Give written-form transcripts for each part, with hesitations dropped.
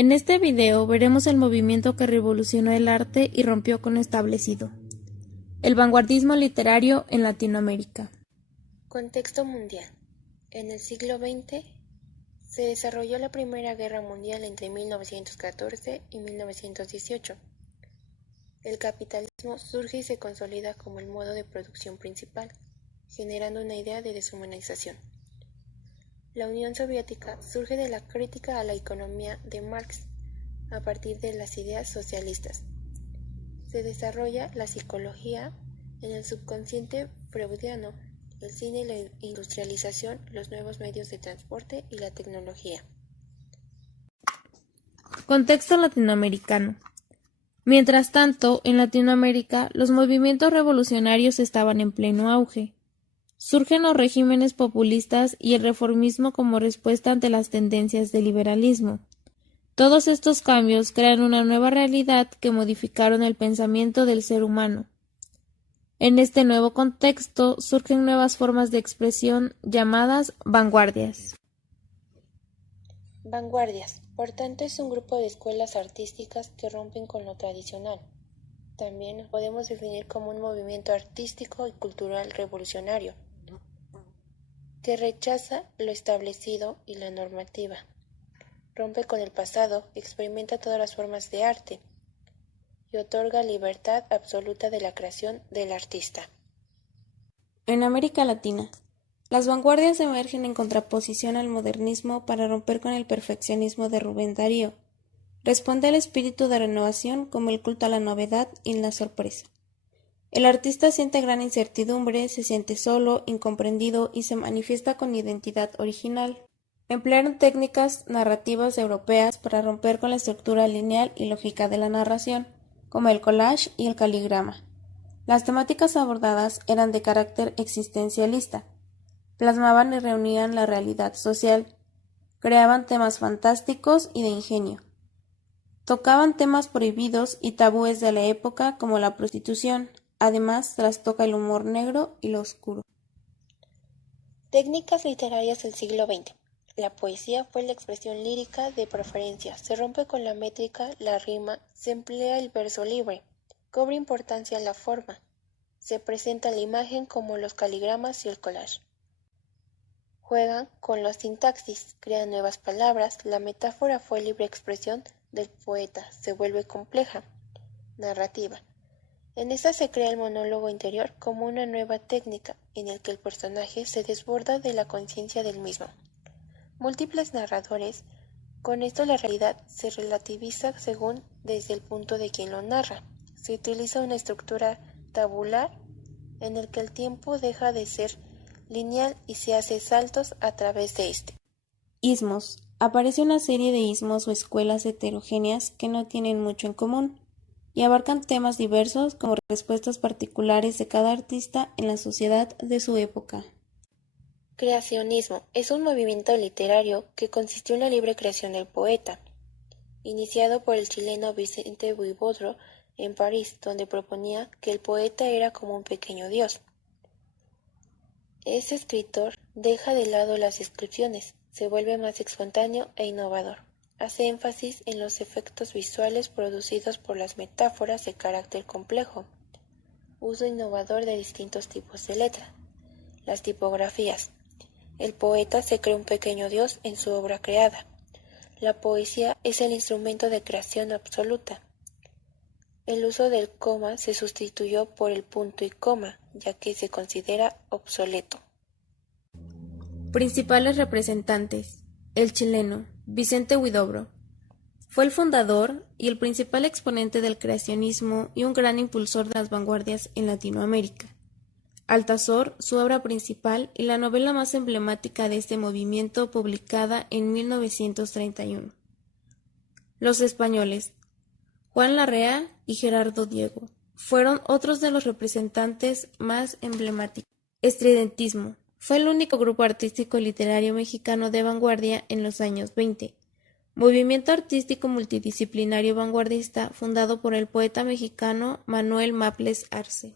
En este video veremos el movimiento que revolucionó el arte y rompió con lo establecido. El vanguardismo literario en Latinoamérica. Contexto mundial. En el siglo XX se desarrolló la Primera Guerra Mundial entre 1914 y 1918. El capitalismo surge y se consolida como el modo de producción principal, generando una idea de deshumanización. La Unión Soviética surge de la crítica a la economía de Marx a partir de las ideas socialistas. Se desarrolla la psicología en el subconsciente freudiano, el cine y la industrialización, los nuevos medios de transporte y la tecnología. Contexto latinoamericano. Mientras tanto, en Latinoamérica, los movimientos revolucionarios estaban en pleno auge. Surgen los regímenes populistas y el reformismo como respuesta ante las tendencias del liberalismo. Todos estos cambios crean una nueva realidad que modificaron el pensamiento del ser humano. En este nuevo contexto surgen nuevas formas de expresión llamadas vanguardias. Vanguardias, por tanto, es un grupo de escuelas artísticas que rompen con lo tradicional. También lo podemos definir como un movimiento artístico y cultural revolucionario, que rechaza lo establecido y la normativa. Rompe con el pasado, experimenta todas las formas de arte y otorga libertad absoluta de la creación del artista. En América Latina, las vanguardias emergen en contraposición al modernismo para romper con el perfeccionismo de Rubén Darío. Responde al espíritu de renovación como el culto a la novedad y la sorpresa. El artista siente gran incertidumbre, se siente solo, incomprendido y se manifiesta con identidad original. Emplearon técnicas narrativas europeas para romper con la estructura lineal y lógica de la narración, como el collage y el caligrama. Las temáticas abordadas eran de carácter existencialista, plasmaban y reunían la realidad social, creaban temas fantásticos y de ingenio. Tocaban temas prohibidos y tabúes de la época como la prostitución, además trastoca el humor negro y lo oscuro. Técnicas literarias del siglo XX. La poesía fue la expresión lírica de preferencia, se rompe con la métrica, la rima, se emplea el verso libre, cobra importancia la forma, se presenta la imagen como los caligramas y el collage. Juegan con la sintaxis, crean nuevas palabras, la metáfora fue libre expresión del poeta, se vuelve compleja. Narrativa. En esta se crea el monólogo interior como una nueva técnica en el que el personaje se desborda de la conciencia del mismo. Múltiples narradores, con esto la realidad se relativiza según desde el punto de quien lo narra. Se utiliza una estructura tabular en el que el tiempo deja de ser lineal y se hace saltos a través de este. Ismos. Aparece una serie de ismos o escuelas heterogéneas que no tienen mucho en común y abarcan temas diversos como respuestas particulares de cada artista en la sociedad de su época. Creacionismo es un movimiento literario que consistió en la libre creación del poeta, iniciado por el chileno Vicente Buibodro en París, donde proponía que el poeta era como un pequeño dios. Ese escritor deja de lado las descripciones, se vuelve más espontáneo e innovador. Hace énfasis en los efectos visuales producidos por las metáforas de carácter complejo. Uso innovador de distintos tipos de letra. Las tipografías. El poeta se cree un pequeño dios en su obra creada. La poesía es el instrumento de creación absoluta. El uso del coma se sustituyó por el punto y coma, ya que se considera obsoleto. Principales representantes. El chileno, Vicente Huidobro. Fue el fundador y el principal exponente del creacionismo y un gran impulsor de las vanguardias en Latinoamérica. Altazor, su obra principal y la novela más emblemática de este movimiento publicada en 1931. Los españoles, Juan Larrea y Gerardo Diego, fueron otros de los representantes más emblemáticos. Estridentismo. Fue el único grupo artístico literario mexicano de vanguardia en los años 20. Movimiento artístico multidisciplinario vanguardista fundado por el poeta mexicano Manuel Maples Arce.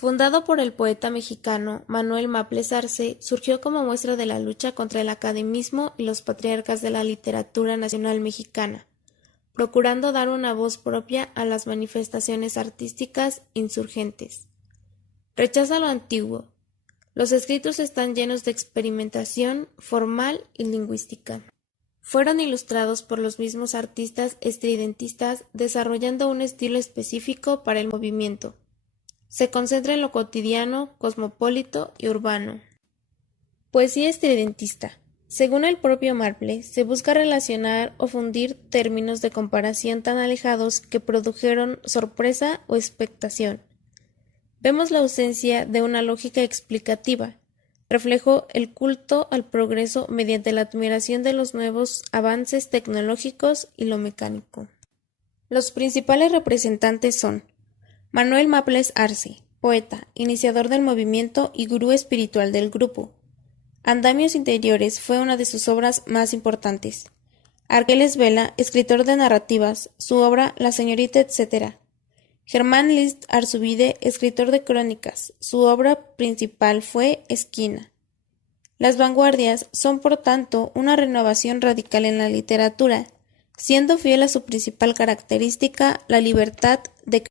Fundado por el poeta mexicano Manuel Maples Arce, surgió como muestra de la lucha contra el academismo y los patriarcas de la literatura nacional mexicana, procurando dar una voz propia a las manifestaciones artísticas insurgentes. Rechaza lo antiguo. Los escritos están llenos de experimentación formal y lingüística. Fueron ilustrados por los mismos artistas estridentistas, desarrollando un estilo específico para el movimiento. Se concentra en lo cotidiano, cosmopolito y urbano. Poesía estridentista. Según el propio Maples, se busca relacionar o fundir términos de comparación tan alejados que produjeron sorpresa o expectación. Vemos la ausencia de una lógica explicativa. Reflejó el culto al progreso mediante la admiración de los nuevos avances tecnológicos y lo mecánico. Los principales representantes son Manuel Maples Arce, poeta, iniciador del movimiento y gurú espiritual del grupo. Andamios interiores fue una de sus obras más importantes. Argeles Vela, escritor de narrativas, su obra La señorita etc. Germán List Arzubide, escritor de crónicas, su obra principal fue Esquina. Las vanguardias son por tanto una renovación radical en la literatura, siendo fiel a su principal característica, la libertad de